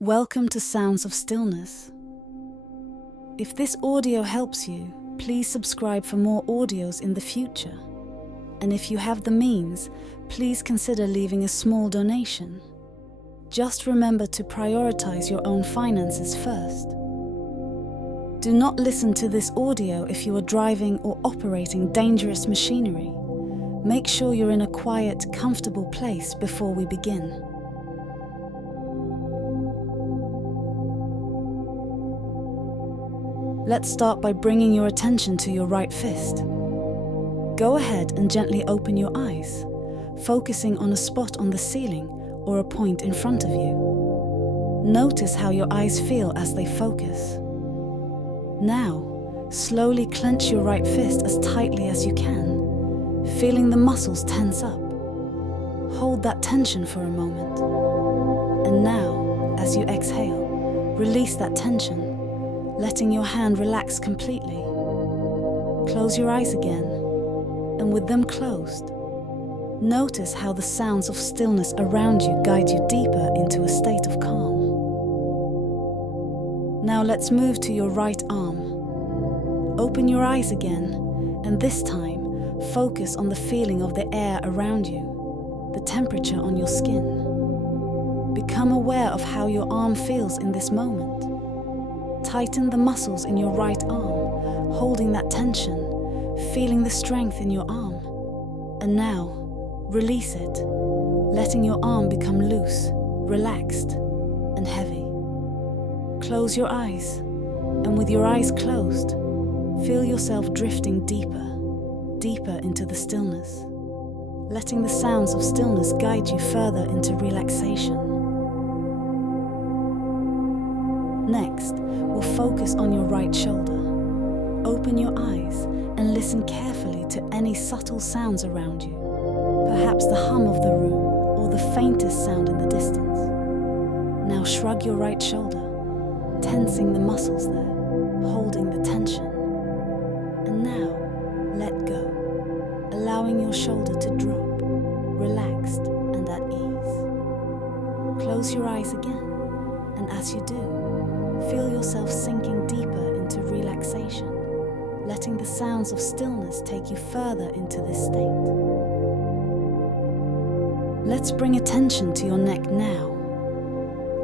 Welcome to Sounds of Stillness. If this audio helps you, please subscribe for more audios in the future. And if you have the means, please consider leaving a small donation. Just remember to prioritize your own finances first. Do not listen to this audio if you are driving or operating dangerous machinery. Make sure you're in a quiet, comfortable place before we begin. Let's start by bringing your attention to your right fist. Go ahead and gently open your eyes, focusing on a spot on the ceiling or a point in front of you. Notice how your eyes feel as they focus. Now, slowly clench your right fist as tightly as you can, feeling the muscles tense up. Hold that tension for a moment. And now, as you exhale, release that tension, letting your hand relax completely. Close your eyes again, and with them closed, notice how the sounds of stillness around you guide you deeper into a state of calm. Now let's move to your right arm. Open your eyes again, and this time, focus on the feeling of the air around you, the temperature on your skin. Become aware of how your arm feels in this moment. Tighten the muscles in your right arm, holding that tension, feeling the strength in your arm. And now, release it, letting your arm become loose, relaxed, and heavy. Close your eyes, and with your eyes closed, feel yourself drifting deeper, deeper into the stillness, letting the sounds of stillness guide you further into relaxation. Next, we'll focus on your right shoulder. Open your eyes and listen carefully to any subtle sounds around you, perhaps the hum of the room or the faintest sound in the distance. Now shrug your right shoulder, tensing the muscles there, holding the tension. And now, let go, allowing your shoulder to drop, relaxed and at ease. Close your eyes again, and as you do, feel yourself sinking deeper into relaxation, letting the sounds of stillness take you further into this state. Let's bring attention to your neck now.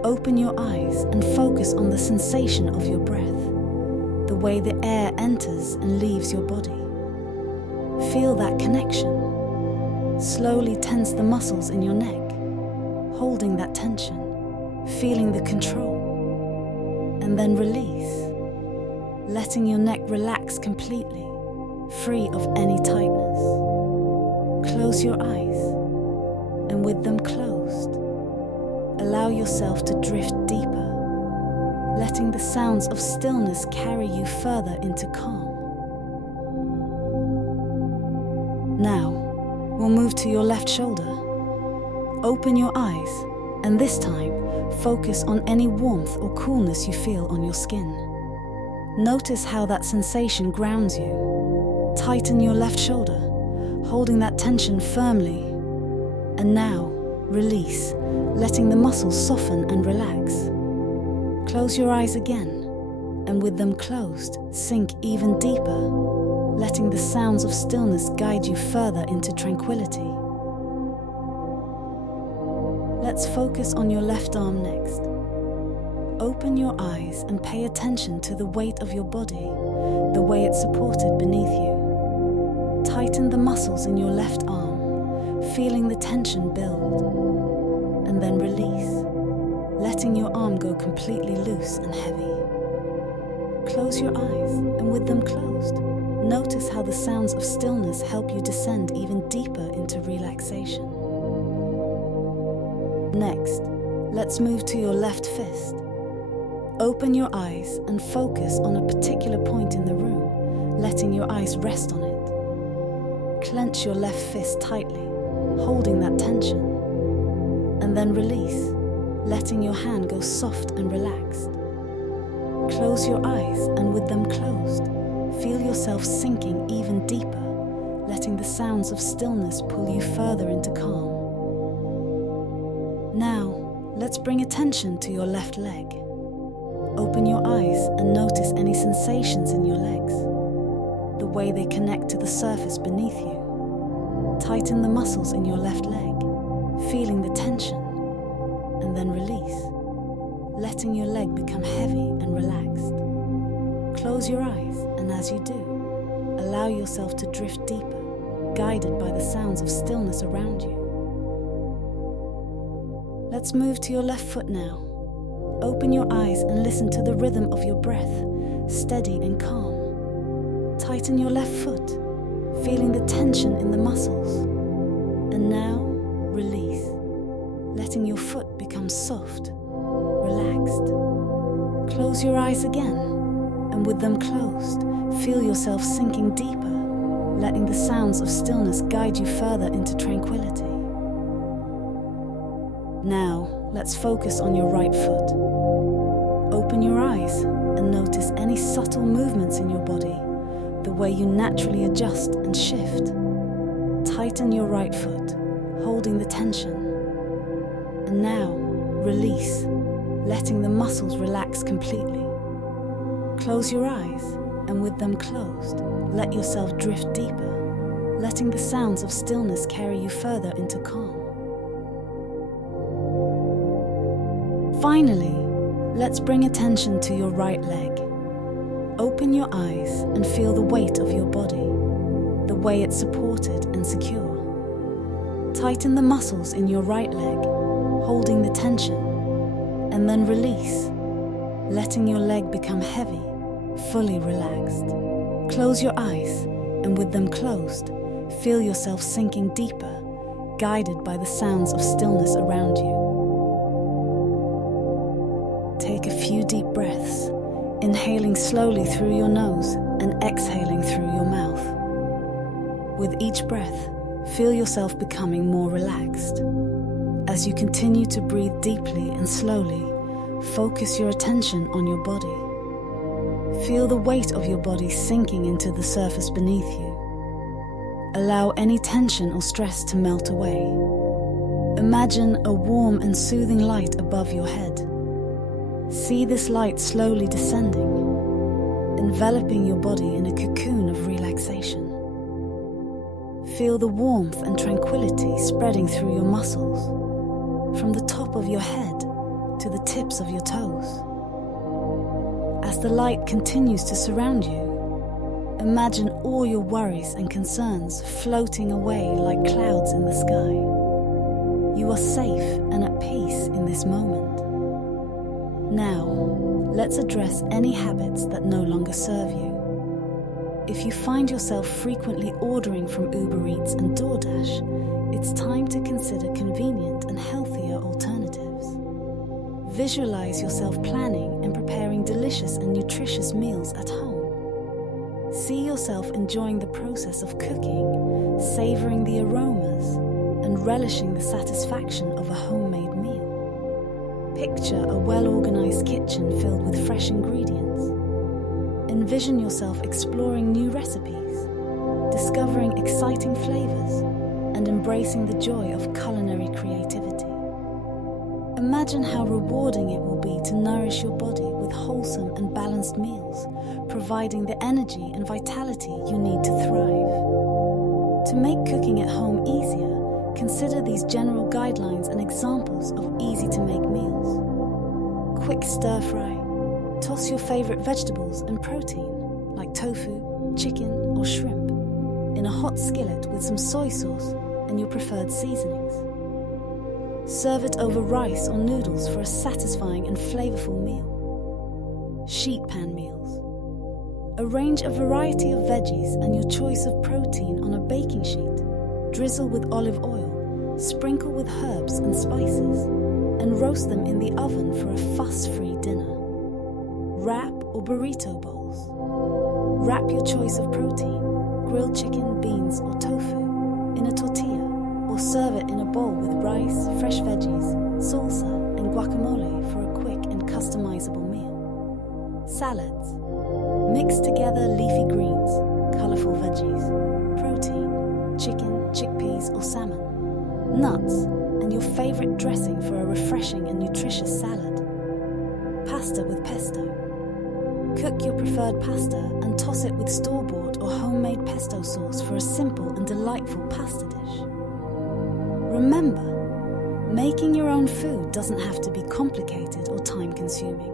Open your eyes and focus on the sensation of your breath, the way the air enters and leaves your body. Feel that connection. Slowly tense the muscles in your neck, holding that tension, feeling the control. And then release, letting your neck relax completely, free of any tightness. Close your eyes, and with them closed, allow yourself to drift deeper, letting the sounds of stillness carry you further into calm. Now, we'll move to your left shoulder. Open your eyes, and this time, focus on any warmth or coolness you feel on your skin. Notice how that sensation grounds you. Tighten your left shoulder, holding that tension firmly. And now, release, letting the muscles soften and relax. Close your eyes again, and with them closed, sink even deeper, letting the sounds of stillness guide you further into tranquility. Let's focus on your left arm next. Open your eyes and pay attention to the weight of your body, the way it's supported beneath you. Tighten the muscles in your left arm, feeling the tension build, and then release, letting your arm go completely loose and heavy. Close your eyes, and with them closed, notice how the sounds of stillness help you descend even deeper into relaxation. Next, let's move to your left fist. Open your eyes and focus on a particular point in the room, letting your eyes rest on it. Clench your left fist tightly, holding that tension, and then release, letting your hand go soft and relaxed. Close your eyes, and with them closed, feel yourself sinking even deeper, letting the sounds of stillness pull you further into calm. Now, let's bring attention to your left leg. Open your eyes and notice any sensations in your legs, the way they connect to the surface beneath you. Tighten the muscles in your left leg, feeling the tension, and then release, letting your leg become heavy and relaxed. Close your eyes, and as you do, allow yourself to drift deeper, guided by the sounds of stillness around you. Let's move to your left foot now. Open your eyes and listen to the rhythm of your breath, steady and calm. Tighten your left foot, feeling the tension in the muscles. And now, release, letting your foot become soft, relaxed. Close your eyes again, and with them closed, feel yourself sinking deeper, letting the sounds of stillness guide you further into tranquility. Now, let's focus on your right foot. Open your eyes and notice any subtle movements in your body, the way you naturally adjust and shift. Tighten your right foot, holding the tension. And now, release, letting the muscles relax completely. Close your eyes, and with them closed, let yourself drift deeper, letting the sounds of stillness carry you further into calm. Finally, let's bring attention to your right leg. Open your eyes and feel the weight of your body, the way it's supported and secure. Tighten the muscles in your right leg, holding the tension, and then release, letting your leg become heavy, fully relaxed. Close your eyes, and with them closed, feel yourself sinking deeper, guided by the sounds of stillness around you. Take a few deep breaths, inhaling slowly through your nose and exhaling through your mouth. With each breath, feel yourself becoming more relaxed. As you continue to breathe deeply and slowly, focus your attention on your body. Feel the weight of your body sinking into the surface beneath you. Allow any tension or stress to melt away. Imagine a warm and soothing light above your head. See this light slowly descending, enveloping your body in a cocoon of relaxation. Feel the warmth and tranquility spreading through your muscles, from the top of your head to the tips of your toes. As the light continues to surround you, imagine all your worries and concerns floating away like clouds in the sky. You are safe and at peace in this moment. Now, let's address any habits that no longer serve you. If you find yourself frequently ordering from UberEATS and Doordash, it's time to consider convenient and healthier alternatives. Visualize yourself planning and preparing delicious and nutritious meals at home. See yourself enjoying the process of cooking, savoring the aromas, and relishing the satisfaction of a homemade meal. Picture a well-organized kitchen filled with fresh ingredients. Envision yourself exploring new recipes, discovering exciting flavors, and embracing the joy of culinary creativity. Imagine how rewarding it will be to nourish your body with wholesome and balanced meals, providing the energy and vitality you need to thrive. To make cooking at home easier, consider these general guidelines and examples of easy-to-make meals. Quick stir-fry. Toss your favorite vegetables and protein, like tofu, chicken, or shrimp, in a hot skillet with some soy sauce and your preferred seasonings. Serve it over rice or noodles for a satisfying and flavorful meal. Sheet pan meals. Arrange a variety of veggies and your choice of protein on a baking sheet. Drizzle with olive oil, sprinkle with herbs and spices, and roast them in the oven for a fuss-free dinner. Wrap or burrito bowls. Wrap your choice of protein, grilled chicken, beans, or tofu, in a tortilla, or serve it in a bowl with rice, fresh veggies, salsa, and guacamole for a quick and customizable meal. Salads. Mix together leafy greens, colorful veggies, protein, chicken, chickpeas, or salmon, nuts, and your favorite dressing for a refreshing and nutritious salad. Pasta with pesto. Cook your preferred pasta and toss it with store-bought or homemade pesto sauce for a simple and delightful pasta dish. Remember, making your own food doesn't have to be complicated or time-consuming.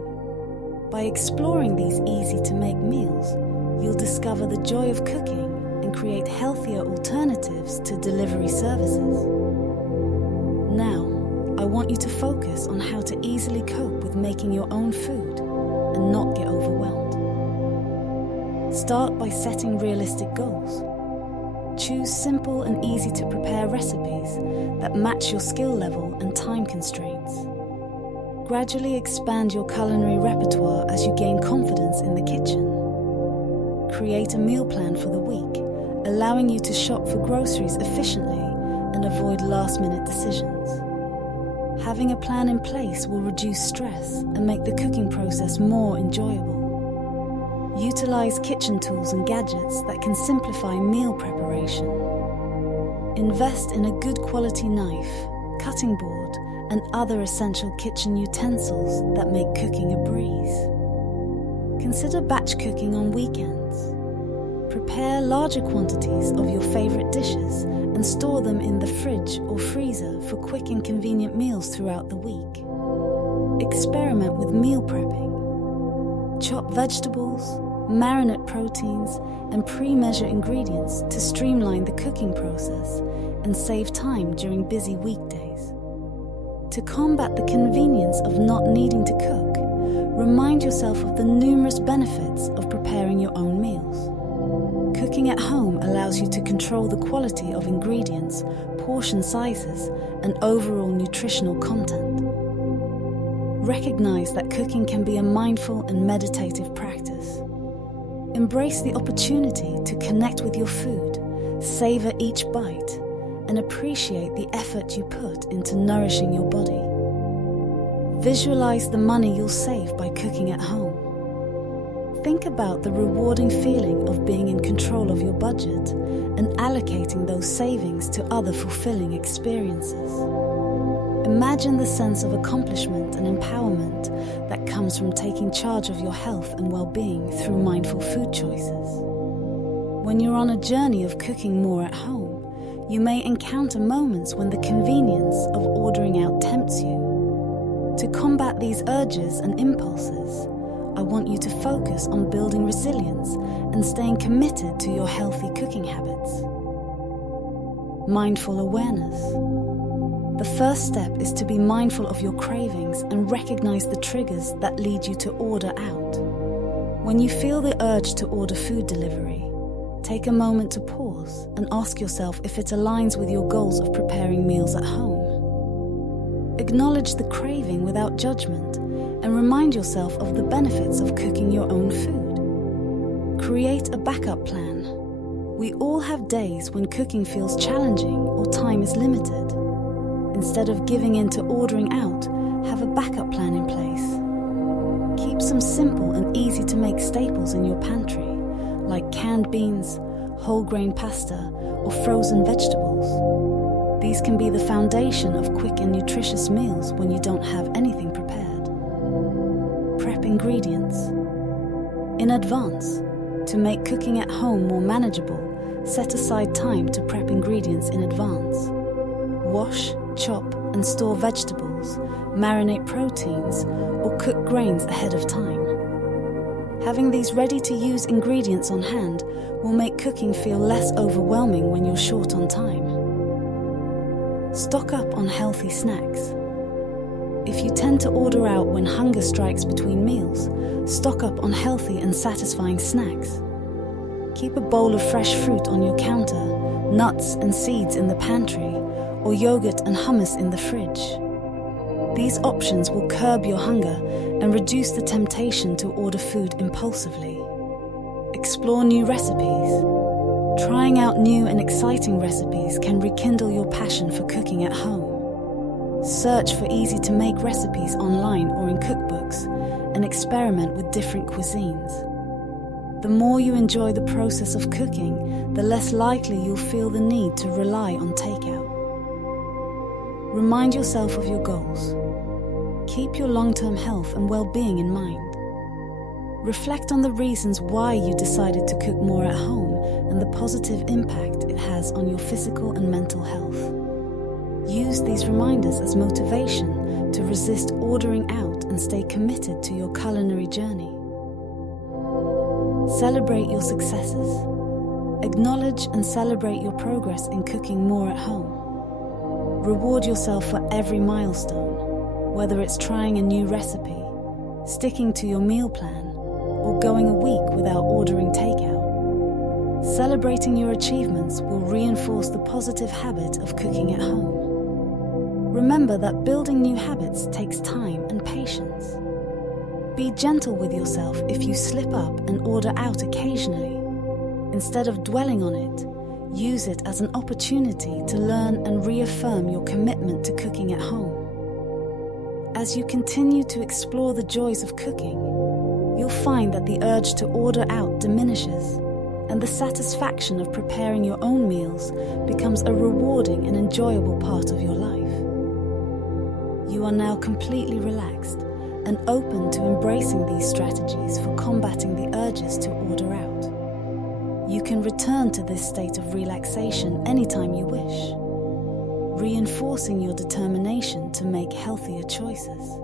By exploring these easy-to-make meals, you'll discover the joy of cooking and create healthier alternatives to delivery services. Now, I want you to focus on how to easily cope with making your own food and not get overwhelmed. Start by setting realistic goals. Choose simple and easy-to-prepare recipes that match your skill level and time constraints. Gradually expand your culinary repertoire as you gain confidence in the kitchen. Create a meal plan for the week, allowing you to shop for groceries efficiently and avoid last-minute decisions. Having a plan in place will reduce stress and make the cooking process more enjoyable. Utilize kitchen tools and gadgets that can simplify meal preparation. Invest in a good quality knife, cutting board, and other essential kitchen utensils that make cooking a breeze. Consider batch cooking on weekends. Prepare larger quantities of your favorite dishes and store them in the fridge or freezer for quick and convenient meals throughout the week. Experiment with meal prepping. Chop vegetables, marinate proteins, and pre-measure ingredients to streamline the cooking process and save time during busy weekdays. To combat the convenience of not needing to cook, remind yourself of the numerous benefits of preparing your own meals. Cooking at home allows you to control the quality of ingredients, portion sizes, and overall nutritional content. Recognize that cooking can be a mindful and meditative practice. Embrace the opportunity to connect with your food, savor each bite, and appreciate the effort you put into nourishing your body. Visualize the money you'll save by cooking at home. Think about the rewarding feeling of being in control of your budget and allocating those savings to other fulfilling experiences. Imagine the sense of accomplishment and empowerment that comes from taking charge of your health and well-being through mindful food choices. When you're on a journey of cooking more at home, you may encounter moments when the convenience of ordering out tempts you. To combat these urges and impulses, I want you to focus on building resilience and staying committed to your healthy cooking habits. Mindful awareness. The first step is to be mindful of your cravings and recognize the triggers that lead you to order out. When you feel the urge to order food delivery, take a moment to pause and ask yourself if it aligns with your goals of preparing meals at home. Acknowledge the craving without judgment and remind yourself of the benefits of cooking your own food. Create a backup plan. We all have days when cooking feels challenging or time is limited. Instead of giving in to ordering out, have a backup plan in place. Keep some simple and easy to make staples in your pantry, like canned beans, whole grain pasta, or frozen vegetables. These can be the foundation of quick and nutritious meals when you don't have anything prepared. Prep ingredients. In advance, to make cooking at home more manageable, set aside time to prep ingredients in advance. Wash, chop, and store vegetables, marinate proteins, or cook grains ahead of time. Having these ready-to-use ingredients on hand will make cooking feel less overwhelming when you're short on time. Stock up on healthy snacks. If you tend to order out when hunger strikes between meals, stock up on healthy and satisfying snacks. Keep a bowl of fresh fruit on your counter, nuts and seeds in the pantry, or yogurt and hummus in the fridge. These options will curb your hunger and reduce the temptation to order food impulsively. Explore new recipes. Trying out new and exciting recipes can rekindle your passion for cooking at home. Search for easy-to-make recipes online or in cookbooks and experiment with different cuisines. The more you enjoy the process of cooking, the less likely you'll feel the need to rely on takeout. Remind yourself of your goals. Keep your long-term health and well-being in mind. Reflect on the reasons why you decided to cook more at home and the positive impact it has on your physical and mental health. Use these reminders as motivation to resist ordering out and stay committed to your culinary journey. Celebrate your successes. Acknowledge and celebrate your progress in cooking more at home. Reward yourself for every milestone, whether it's trying a new recipe, sticking to your meal plan, or going a week without ordering takeout. Celebrating your achievements will reinforce the positive habit of cooking at home. Remember that building new habits takes time and patience. Be gentle with yourself if you slip up and order out occasionally. Instead of dwelling on it, use it as an opportunity to learn and reaffirm your commitment to cooking at home. As you continue to explore the joys of cooking, you'll find that the urge to order out diminishes, and the satisfaction of preparing your own meals becomes a rewarding and enjoyable part of your life. You are now completely relaxed and open to embracing these strategies for combating the urges to order out. You can return to this state of relaxation anytime you wish, reinforcing your determination to make healthier choices.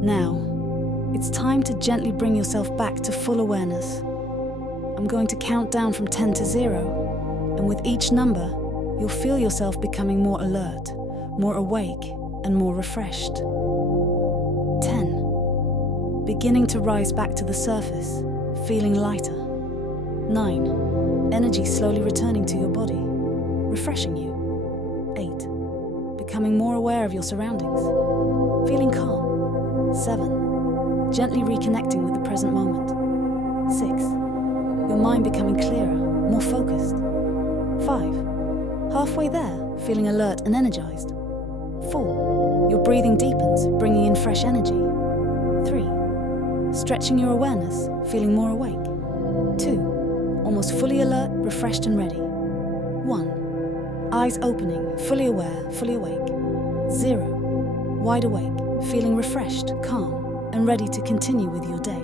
Now, it's time to gently bring yourself back to full awareness. I'm going to count down from 10 to 0, and with each number, you'll feel yourself becoming more alert, more awake, and more refreshed. 10. Beginning to rise back to the surface, feeling lighter. 9. Energy slowly returning to your body, refreshing you. 8. Becoming more aware of your surroundings, feeling calm. 7. Gently reconnecting with the present moment. 6. Your mind becoming clearer, more focused. 5. Halfway there, feeling alert and energized. 4. Your breathing deepens, bringing in fresh energy. 3. Stretching your awareness, feeling more awake. 2. Almost fully alert, refreshed and ready. 1. Eyes opening, fully aware, fully awake. 0. Wide awake, feeling refreshed, calm, and ready to continue with your day.